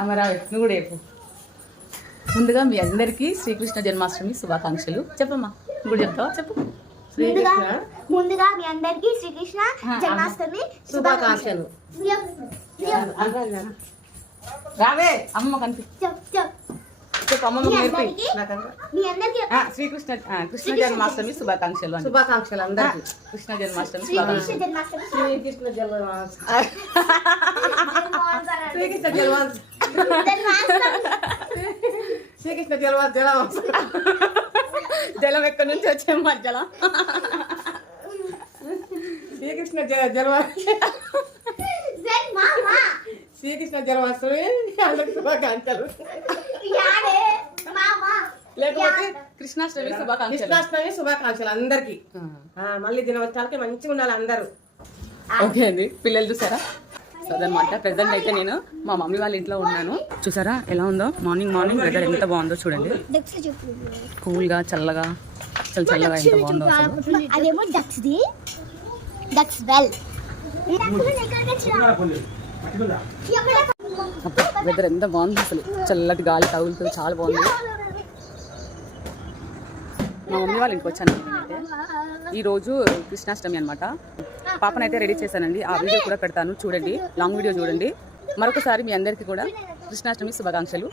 అమరావతి నువ్వు కూడా చెప్పు. ముందుగా మీ అందరికీ శ్రీకృష్ణ జన్మాష్టమి శుభాకాంక్షలు. చెప్పమ్మా, నువ్వు కూడా చెప్తావా? చెప్పు. ముందుగా మీ అందరికీ శ్రీకృష్ణ జన్మాష్టమి శుభాకాంక్షలు. రావే అమ్మ కనిపి చెప్పు. అమ్మమ్మ శ్రీకృష్ణ కృష్ణ జన్మాష్టమి శుభాకాంక్షలు. శుభాకాంక్షలు అందరికీ. కృష్ణ జన్మాష్టమి శుభాకాంక్షలు. శ్రీకృష్ణ జలం ఎక్కడి నుంచి వచ్చే మధ్యలో శ్రీకృష్ణ శ్రీకృష్ణ జన్మాష్టమి అందరికి శుభాకాంక్షలు. లేకపోతే కృష్ణాష్టమి శుభాకాంక్షలు. కృష్ణాష్టమి శుభాకాంక్షలు అందరికి. మళ్ళీ దినవచ్చాలకి మంచిగా ఉండాలి అందరూ. ఓకే అండి, పిల్లలు చూసారా? అదనమాట. ప్రెసెంట్ అయితే నేను మా మమ్మీ వాళ్ళ ఇంట్లో ఉన్నాను. చూసారా ఎలా ఉందో? మార్నింగ్ వెదర్ ఎంత బాగుందో చూడండి. కూల్గా చల్లగా చల్లగా ఎంత బాగుందో అసలు. వెదర్ ఎంత బాగుంది అసలు. చల్లటి గాలి తగులుతుంది, చాలా బాగుంది. మా మమ్మీ వాళ్ళ ఇంటికి వచ్చాను నేనైతే. ఈరోజు కృష్ణాష్టమి అనమాట. పాపనైతే రెడీ చేశానండి, ఆ వీడియో కూడా పెడతాను చూడండి, లాంగ్ వీడియో చూడండి. మరొకసారి మీ అందరికీ కూడా కృష్ణాష్టమి శుభాకాంక్షలు.